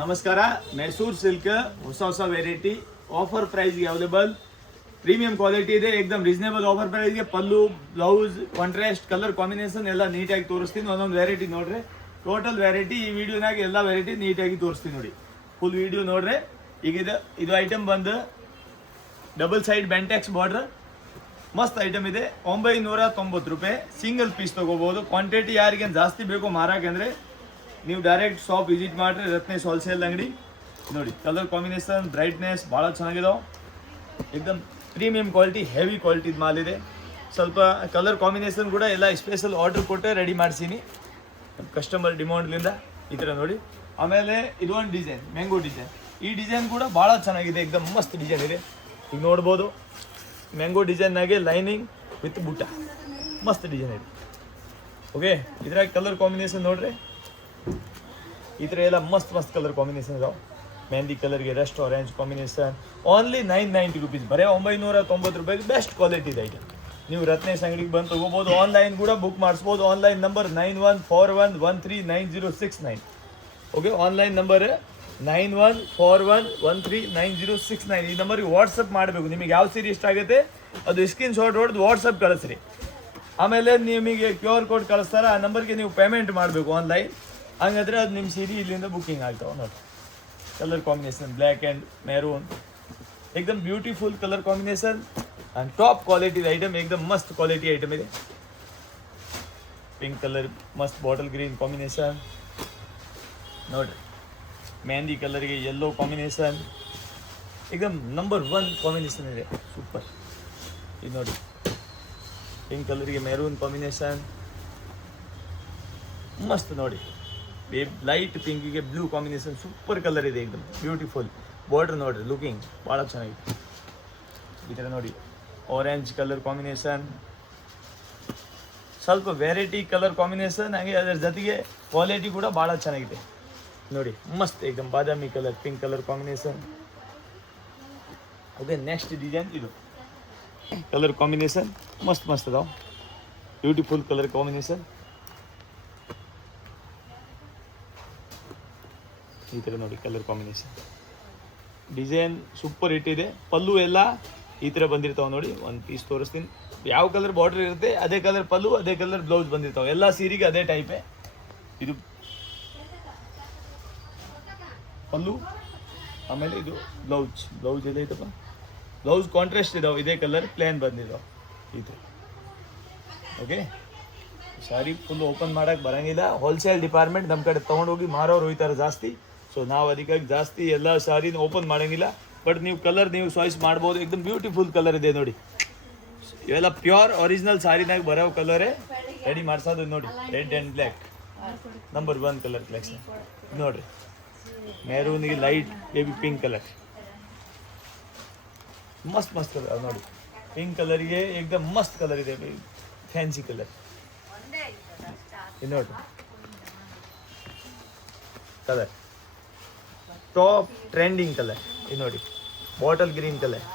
ನಮಸ್ಕಾರ. ಮೈಸೂರು ಸಿಲ್ಕ್ ಹೊಸ variety offer ಪ್ರೈಸ್ಗೆ ಅವೈಲೇಬಲ್. ಪ್ರೀಮಿಯಂ ಕ್ವಾಲಿಟಿ ಇದೆ, ಏಕದಮ್ ರೀಸನೇಬಲ್ ಆಫರ್ ಪ್ರೈಸ್ಗೆ. Pallu, blouse, contrast, colour combination ಎಲ್ಲ ನೀಟಾಗಿ ತೋರಿಸ್ತೀನಿ. ಒಂದೊಂದು ವೆರೈಟಿ ನೋಡ್ರಿ. ಟೋಟಲ್ ವೆರೈಟಿ ಈ ವಿಡಿಯೋನಾಗ ಎಲ್ಲ ವೆರೈಟಿ ನೀಟಾಗಿ ತೋರಿಸ್ತೀನಿ ನೋಡಿ. ಫುಲ್ ವಿಡಿಯೋ ನೋಡ್ರಿ. ಈಗ ಇದು ಐಟಮ್ ಬಂದು ಡಬಲ್ ಸೈಡ್ ಬೆಂಟೆಕ್ಸ್ ಬಾರ್ಡ್ರ್, ಮಸ್ತ್ ಐಟಮ್ ಇದೆ. 990 ರೂಪಾಯಿ. ಸಿಂಗಲ್ ಪೀಸ್ ತೊಗೋಬೋದು. ಕ್ವಾಂಟಿಟಿ ಯಾರಿಗೇನು ಜಾಸ್ತಿ ಬೇಕು ಮಾರಾಕಂದ್ರೆ ನೀವು ಡೈರೆಕ್ಟ್ ಶಾಪ್ ವಿಸಿಟ್ ಮಾಡಿರಿ. ರತ್ನೇಶ್ ಹೋಲ್ಸೇಲ್ ಅಂಗಡಿ ನೋಡಿ. ಕಲರ್ ಕಾಂಬಿನೇಷನ್, ಬ್ರೈಟ್ನೆಸ್ ಭಾಳ ಚೆನ್ನಾಗಿದಾವೆ. ಏಕದಮ್ ಪ್ರೀಮಿಯಂ ಕ್ವಾಲಿಟಿ, ಹೆವಿ ಕ್ವಾಲಿಟಿದು ಮಾಲ್ ಇದೆ. ಸ್ವಲ್ಪ ಕಲರ್ ಕಾಂಬಿನೇಷನ್ ಕೂಡ ಎಲ್ಲ ಸ್ಪೆಷಲ್ ಆರ್ಡ್ರ್ ಕೊಟ್ಟೆ ರೆಡಿ ಮಾಡಿಸೀನಿ ಕಸ್ಟಮರ್ ಡಿಮಾಂಡ್ಲಿಂದ. ಈ ಥರ ನೋಡಿ. ಆಮೇಲೆ ಇದೊಂದು ಡಿಸೈನ್, ಮ್ಯಾಂಗೋ ಡಿಸೈನ್. ಈ ಡಿಸೈನ್ ಕೂಡ ಭಾಳ ಚೆನ್ನಾಗಿದೆ, ಏಕದಮ್ ಮಸ್ತ್ ಡಿಸೈನ್ ಇದೆ. ಈಗ ನೋಡ್ಬೋದು, ಮ್ಯಾಂಗೋ ಡಿಸೈನ್ನಾಗೆ ಲೈನಿಂಗ್ ವಿತ್ ಬುಟ್ಟ, ಮಸ್ತ್ ಡಿಸೈನ್ ಇದೆ. ಓಕೆ, ಇದ್ರಾಗ ಕಲರ್ ಕಾಂಬಿನೇಷನ್ ನೋಡ್ರಿ. ಈ ಥರ ಎಲ್ಲ ಮಸ್ತ್ ಕಲರ್ ಕಾಂಬಿನೇಷನ್ ಇದಾವೆ. ಮೆಹಂದಿ ಕಲರ್ಗೆ rust orange combination. Only 990 rupees, ಬರೀ 990 ರೂಪಾಯಿಗೆ ಬೆಸ್ಟ್ ಕ್ವಾಲಿಟಿ ಇದೆ ಐಟಮ್. ನೀವು ರತ್ನೇಶ್ ಅಂಗಡಿಗೆ ಬಂದು ತೊಗೋಬೋದು. ಆನ್ಲೈನ್ ಕೂಡ ಬುಕ್ ಮಾಡಿಸ್ಬೋದು. Online number 9141139069. Okay, online number 9141139069. ಈ ನಂಬರ್ಗೆ ವಾಟ್ಸಪ್ ಮಾಡಬೇಕು. ನಿಮಗೆ ಯಾವ ಸೀರೆ ಇಷ್ಟ ಆಗುತ್ತೆ ಅದು ಸ್ಕ್ರೀನ್ ಶಾಟ್ ಹೊಡೆದು ವಾಟ್ಸಪ್ ಕಳಿಸ್ರಿ. ಆಮೇಲೆ ನಿಮಗೆ QR ಕೋಡ್ ಕಳಿಸ್ತಾರೆ, ಆ ನಂಬರ್ಗೆ ನೀವು ಪೇಮೆಂಟ್ ಮಾಡಬೇಕು ಆನ್ಲೈನ್. ಹಂಗಾದ್ರೆ ಅದು ನಿಮ್ಮ ಸೀರೆ ಇಲ್ಲಿಂದ ಬುಕ್ಕಿಂಗ್ ಆಗ್ತಾವೆ ನೋಡಿ. Colour combination black and maroon, ಏಕದಮ್ beautiful colour combination and top quality item. ಏಕದಮ್ ಮಸ್ತ್ ಕ್ವಾಲಿಟಿ ಐಟಮ್ ಇದೆ. ಪಿಂಕ್ ಕಲರ್ ಮಸ್ತ್ ಬಾಟಲ್ ಗ್ರೀನ್ ಕಾಂಬಿನೇಷನ್ ನೋಡಿರಿ. ಮೆಹಂದಿ ಕಲರ್ಗೆ ಯೆಲ್ಲೋ ಕಾಂಬಿನೇಷನ್, ಏಕದಮ್ ನಂಬರ್ 1 ಕಾಂಬಿನೇಷನ್ ಇದೆ. ಸೂಪರ್. ಇದು ನೋಡಿ, ಪಿಂಕ್ ಕಲರ್ಗೆ ಮೆರೂನ್ ಕಾಂಬಿನೇಷನ್ ಮಸ್ತ್ ನೋಡಿ. ಲೈಟ್ ಪಿಂಕಿಗೆ ಬ್ಲೂ ಕಾಂಬಿನೇಷನ್ ಸೂಪರ್ ಕಲರ್ ಇದೆ, ಏಕದಮ್ ಬ್ಯೂಟಿಫುಲ್. ಬಾರ್ಡ್ರ್ ನೋಡಿರಿ, ಲುಕಿಂಗ್ ಭಾಳ ಚೆನ್ನಾಗಿದೆ. ಈ ಥರ ನೋಡಿ, ಆರೆಂಜ್ ಕಲರ್ ಕಾಂಬಿನೇಷನ್, ಸ್ವಲ್ಪ ವೆರೈಟಿ ಕಲರ್ ಕಾಂಬಿನೇಷನ್. ಹಾಗೆ ಅದರ ಜೊತೆಗೆ ಕ್ವಾಲಿಟಿ ಕೂಡ ಭಾಳ ಚೆನ್ನಾಗಿದೆ ನೋಡಿ. ಮಸ್ತ್ ಏಕದಮ್ ಬಾದಾಮಿ colour, pink colour combination. Okay, next design ಇದು ಕಲರ್ ಕಾಂಬಿನೇಷನ್ ಮಸ್ತ್ ಅದಾವೆ. Beautiful colour combination. ಈ ಥರ ನೋಡಿ colour combination, design super hit ಇದೆ. ಪಲ್ಲು ಎಲ್ಲ ಈ ಥರ ಬಂದಿರ್ತಾವೆ ನೋಡಿ. ಒಂದು ಪೀಸ್ ತೋರಿಸ್ತೀನಿ. ಯಾವ ಕಲರ್ ಬಾರ್ಡರ್ ಇರುತ್ತೆ ಅದೇ ಕಲರ್ ಪಲ್ಲು, ಅದೇ ಕಲರ್ ಬ್ಲೌಸ್ ಬಂದಿರ್ತಾವೆ. ಎಲ್ಲ ಸೀರೆಗೆ ಅದೇ ಟೈಪೇ. ಇದು ಪಲ್ಲು, ಆಮೇಲೆ ಇದು ಬ್ಲೌಸ್ ಎಲ್ಲ ಐತಪ್ಪ. ಬ್ಲೌಸ್ ಕಾಂಟ್ರಾಸ್ಟ್ ಇದಾವೆ, ಇದೇ ಕಲರ್ ಪ್ಲೇನ್ ಬಂದಿದ್ದಾವೆ ಈ ಥರ. ಓಕೆ, ಸಾರಿ ಫುಲ್ ಓಪನ್ ಮಾಡೋಕ್ಕೆ ಬರೋಂಗಿಲ್ಲ. ಹೋಲ್ಸೇಲ್ ಡಿಪಾರ್ಟ್ಮೆಂಟ್ ನಮ್ಮ ಕಡೆ ತೊಗೊಂಡೋಗಿ ಮಾರೋರು ಹೋಯ್ತಾರೆ ಜಾಸ್ತಿ. ಸೊ ನಾವು ಅದಕ್ಕಾಗಿ ಜಾಸ್ತಿ ಎಲ್ಲ ಸಾರಿನ ಓಪನ್ ಮಾಡೋಂಗಿಲ್ಲ. ಬಟ್ ನೀವು ಕಲರ್ ನೀವು ಚಾಯ್ಸ್ ಮಾಡ್ಬೋದು. ಏಕದಮ್ ಬ್ಯೂಟಿಫುಲ್ ಕಲರ್ ಇದೆ ನೋಡಿ. ಇವೆಲ್ಲ ಪ್ಯೂರ್ ಒರಿಜಿನಲ್ ಸಾರಿನಾಗ ಬರೋ ಕಲರೇ ರೆಡಿ ಮಾಡ್ಸೋದು ನೋಡಿ. Red and black number 1 colour collection ನೋಡಿರಿ. ಮೆರೂನ್ಗೆ ಲೈಟ್ ಬೇಬಿ ಪಿಂಕ್ ಕಲರ್, ಮಸ್ತ್ ಕಲರ್ ನೋಡಿ. ಪಿಂಕ್ ಕಲರ್ಗೆ ಏಕದಮ್ ಮಸ್ತ್ ಕಲರ್ ಇದೆ, ಫ್ಯಾನ್ಸಿ ಕಲರ್. ಇದು ನೋಡಿ ಕಲರ್, ಟಾಪ್ ಟ್ರೆಂಡಿಂಗ್ ಕಲರ್. ಇದು ನೋಡಿ ಬಾಟಲ್ ಗ್ರೀನ್ ಕಲರ್.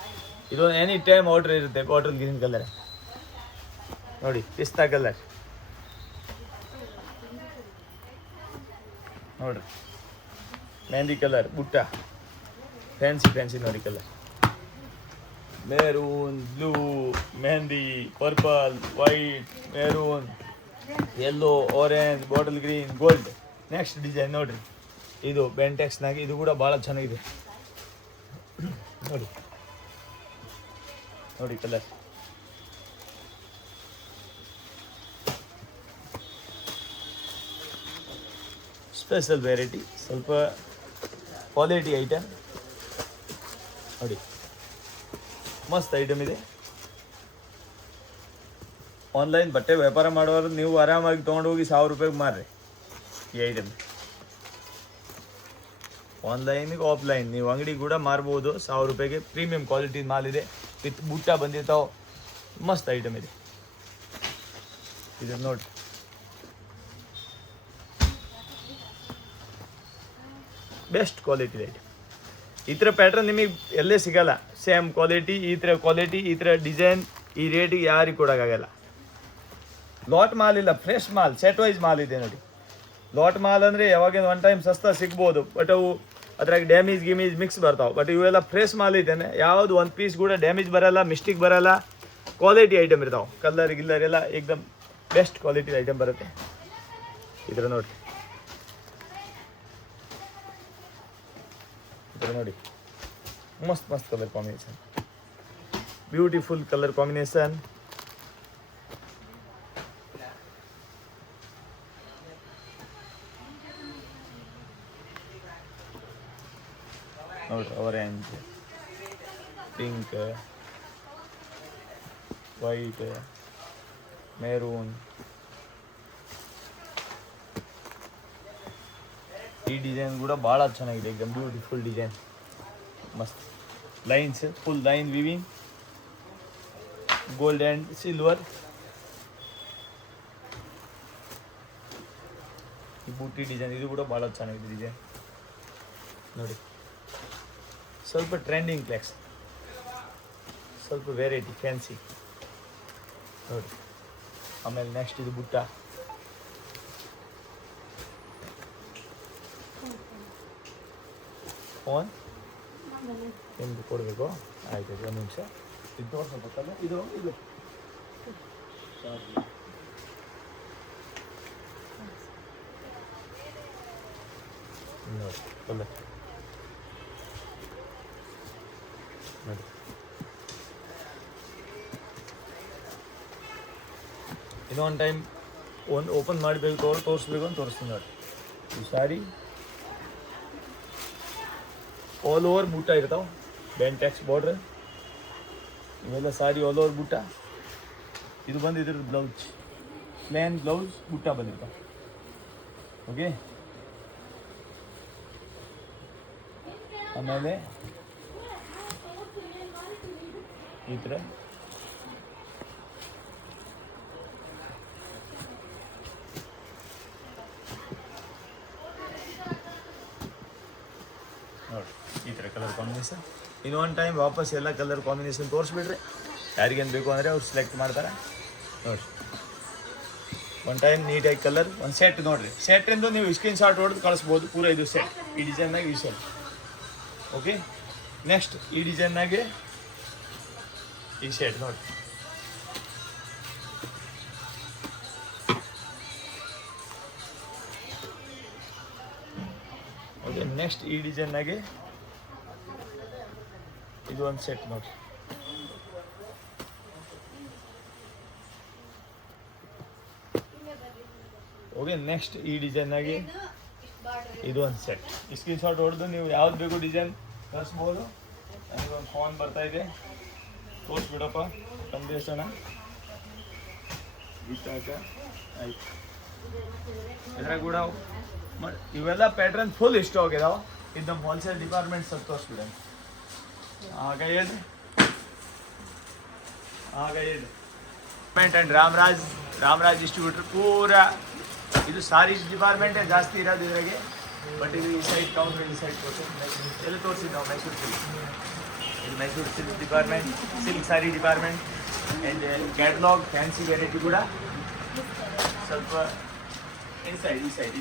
ಇದು ಎನಿ ಟೈಮ್ ಆರ್ಡರ್ ಇರುತ್ತೆ. ಬಾಟಲ್ ಗ್ರೀನ್ ಕಲರ್ ನೋಡಿ. ಪಿಸ್ತಾ ಕಲರ್ ನೋಡ್ರಿ. ಮೆಹಂದಿ ಕಲರ್ ಬುಟ್ಟ, ಫ್ಯಾನ್ಸಿ ನೋಡಿ colour. Maroon, blue, mehndi, purple, white, maroon, yellow, orange, bottle green, gold. Next design ನೋಡ್ರಿ. ಇದು ಬೆಂಟೆಕ್ಸ್ನಾಗ, ಇದು ಕೂಡ ಭಾಳ ಚೆನ್ನಾಗಿದೆ ನೋಡಿ ಕಲರ್. ಸ್ಪೆಷಲ್ ವೆರೈಟಿ, ಸ್ವಲ್ಪ ಕ್ವಾಲಿಟಿ ಐಟಮ್ ನೋಡಿ. ಮಸ್ತ್ ಐಟಮ್ ಇದೆ. ಆನ್ಲೈನ್ ಬಟ್ಟೆ ವ್ಯಾಪಾರ ಮಾಡೋರು ನೀವು ಆರಾಮಾಗಿ ತೊಗೊಂಡೋಗಿ 1000 ರೂಪಾಯಿಗೆ ಮಾರ್ರಿ ಈ ಐಟಮ್. ಆನ್ಲೈನಿಗೆ ಆಫ್ಲೈನ್ ನೀವು ಅಂಗಡಿ ಕೂಡ ಮಾರ್ಬೋದು 1000 ರೂಪಾಯಿಗೆ. ಪ್ರೀಮಿಯಂ ಕ್ವಾಲಿಟಿ ಮಾಲ್ ಇದೆ, ವಿತ್ ಬುಟ್ಟ ಬಂದಿರ್ತಾವೆ. ಮಸ್ತ್ ಐಟಮ್ ಇದೆ. ಇದನ್ನು ನೋಡಿ, ಬೆಸ್ಟ್ ಕ್ವಾಲಿಟಿ ಐಟಮ್. ಈ ಥರ ಪ್ಯಾಟ್ರನ್ ನಿಮಗೆ ಎಲ್ಲೇ ಸಿಗಲ್ಲ. ಸೇಮ್ ಕ್ವಾಲಿಟಿ, ಈ ಥರ ಡಿಸೈನ್, ಈ ರೇಟಿಗೆ ಯಾರಿಗೆ ಕೊಡೋಕ್ಕಾಗಲ್ಲ. ಲಾಟ್ ಮಾಲ್ ಇಲ್ಲ, ಫ್ರೆಶ್ ಮಾಲ್, ಸೆಟ್ ವೈಸ್ ಮಾಲ್ ಇದೆ ನೋಡಿ. ಲಾಟ್ ಮಾಲ್ ಅಂದರೆ ಯಾವಾಗ ಒನ್ ಟೈಮ್ ಸಸ್ತಾ ಸಿಗ್ಬೋದು, ಬಟ್ ಅವು ಅದ್ರಾಗ ಡ್ಯಾಮೇಜ್ ಗಿಮೇಜ್ ಮಿಕ್ಸ್ ಬರ್ತಾವೆ. ಬಟ್ ಇವೆಲ್ಲ ಫ್ರೆಶ್ ಮಾಲ್ ಇದ್ದೇನೆ, ಯಾವುದು ಒಂದು ಪೀಸ್ ಕೂಡ ಡ್ಯಾಮೇಜ್ ಬರಲ್ಲ, ಮಿಸ್ಟೇಕ್ ಬರಲ್ಲ, ಕ್ವಾಲಿಟಿ ಐಟಮ್ ಇರ್ತಾವೆ. ಕಲರ್ ಗಿಲ್ಲರ್ ಎಲ್ಲ ಏಕ್ದಮ್ ಬೆಸ್ಟ್ ಕ್ವಾಲಿಟಿ ಐಟಮ್ ಬರುತ್ತೆ. ಇದ್ರ ನೋಡಿ, ಇದ್ರ ನೋಡಿ, ಮಸ್ತ್ ಮಸ್ತ್ colour combination, beautiful colour combination. ನೋಡ್ರಿ, ಆರೆಂಜ್, ಪಿಂಕ್, ವೈಟ್, ಮೆರೂನ್, ಈ ಡಿಸೈನ್ ಕೂಡ ಭಾಳ ಚೆನ್ನಾಗಿದೆ, ಏಕದಮ್ ಬ್ಯೂಟಿಫುಲ್ ಡಿಸೈನ್, ಮಸ್ತ್ lines, full line viewing, gold and silver. ಈ ಬೂಟಿ ಡಿಸೈನ್ ಇದು ಕೂಡ ಭಾಳ ಚೆನ್ನಾಗಿದೆ ಡಿಸೈನ್ ನೋಡಿ. ಸ್ವಲ್ಪ ಟ್ರೆಂಡಿಂಗ್ ಕ್ಲಾಕ್ಸ್, ಸ್ವಲ್ಪ ವೆರೈಟಿ ಫ್ಯಾನ್ಸಿ ನೋಡಿ. ಆಮೇಲೆ ನೆಕ್ಸ್ಟ್ ಇದು ಬುಟ್ಟ, ಫೋನ್ ನಿಮ್ದು ಕೊಡಬೇಕು. ಆಯ್ತು, ಒಂದು ನಿಮಿಷ ಇದು ತೋರಿಸ್ಬೇಕಲ್ಲ, ಇದು ಇದು ನೋಡಿ ಒಳ್ಳೆ ನೋಡಿ. ಇನ್ನೊಂದು ಟೈಮ್ ಒಂದು ಓಪನ್ ಮಾಡಬೇಕು, ತೋರಿಸ್ಬೇಕು ಅಂತ ತೋರಿಸ್ತೀನಿ ನೋಡಿ. ಈ ಸಾರಿ ಆಲ್ ಓವರ್ ಬೂಟ ಇರ್ತಾವೆ, ಬೆಂಟೆಕ್ಸ್ ಬಾರ್ಡ್ರ್, ಇವೆಲ್ಲ ಸಾರಿ ಆಲ್ ಓವರ್ ಬೂಟ. ಇದು ಬಂದು ಇದ್ರದ್ದು ಬ್ಲೌಸ್, ಪ್ಲೇನ್ ಬ್ಲೌಸ್, ಬೂಟ ಬಂದಿರ್ತಾವೆ. ಓಕೆ, ಆಮೇಲೆ ಈ ಥರ ನೋಡಿ, ಈ ಥರ ಕಲರ್ ಕಾಂಬಿನೇಷನ್. ಇನ್ನೊಂದು ಟೈಮ್ ವಾಪಸ್ ಎಲ್ಲ ಕಲರ್ ಕಾಂಬಿನೇಷನ್ ತೋರಿಸ್ಬಿಡ್ರಿ, ಯಾರಿಗೇನು ಬೇಕು ಅಂದರೆ ಅವ್ರು ಸೆಲೆಕ್ಟ್ ಮಾಡ್ತಾರೆ ನೋಡಿ. ಒನ್ ಟೈಮ್ ನೀಟಾಗಿ ಕಲರ್ ಒಂದು ಸೆಟ್ ನೋಡಿರಿ, ಸೆಟ್ಟಿಂದು ನೀವು ಸ್ಕ್ರೀನ್ ಶಾಟ್ ಹೊಡೆದು ಕಳಿಸ್ಬೋದು. ಪೂರ ಇದು ಸೆಟ್, ಈ ಡಿಸೈನ್ನಾಗ ಈ ಸೆಟ್. ಓಕೆ, ನೆಕ್ಸ್ಟ್ ಈ ಡಿಸೈನ್ನಾಗೆ ಈ ಸೆಟ್ ನೋಡಿ. ಓಕೆ, ನೆಕ್ಸ್ಟ್ ಈ ಡಿಸೈನ್ನಾಗೆ ಇದು ಒಂದು ಸೆಟ್ ನೋಡಿ. ಓಕೆ, ನೆಕ್ಸ್ಟ್ ಈ ಡಿಸೈನ್ನಾಗೆ ಇದು ಒಂದು ಸೆಟ್. ಸ್ಕ್ರೀನ್ ಶಾಟ್ ಹೊಡೆದು ನೀವು ಯಾವ್ದು ಬೇಕು ಡಿಸೈನ್ ಕಳಿಸ್ಬೋದು. ನನಗೊಂದು ಫೋನ್ ಬರ್ತಾ ಇದೆ, ತೋರಿಸ್ಬಿಡಪ್ಪ ಸಂದೇಶನ ಇತ್ತಾಗ. ಆಯ್ತು, ಇದ್ರಾಗ ಕೂಡ ಇವೆಲ್ಲ ಪ್ಯಾಟ್ರನ್ ಫುಲ್ ಇಷ್ಟ ಹೋಗಿದಾವೆ. ಇದು ನಮ್ಮ ಹೋಲ್ಸೇಲ್ ಡಿಪಾರ್ಟ್ಮೆಂಟ್ ಸ್ವಲ್ಪ ತೋರಿಸ್ಬಿಡ. ಆಗ ಹೇಳಿ ಆ್ಯಂಡ್ ರಾಮರಾಜ್ ಡಿಸ್ಟ್ರಿಬ್ಯೂಟರ್ ಪೂರ ಇದು ಸಾರೀಸ್ ಡಿಪಾರ್ಟ್ಮೆಂಟೇ ಜಾಸ್ತಿ ಇರೋದು ಇದ್ರಾಗೆ. ಬಟ್ ಇದು ಈ ಸೈಡ್ ಕೌಂಟ್ರ್, ಈ ಸೈಡ್ ಎಲ್ಲಿ ತೋರಿಸಿದ್ದು ನಾವು ಮೈಸೂರು ಸಿಲ್ಕ್. ಇದು Mysuru silk department, silk sorry department and catalogue fancy variety ಕೂಡ ಸ್ವಲ್ಪ ಈ ಸೈಡ್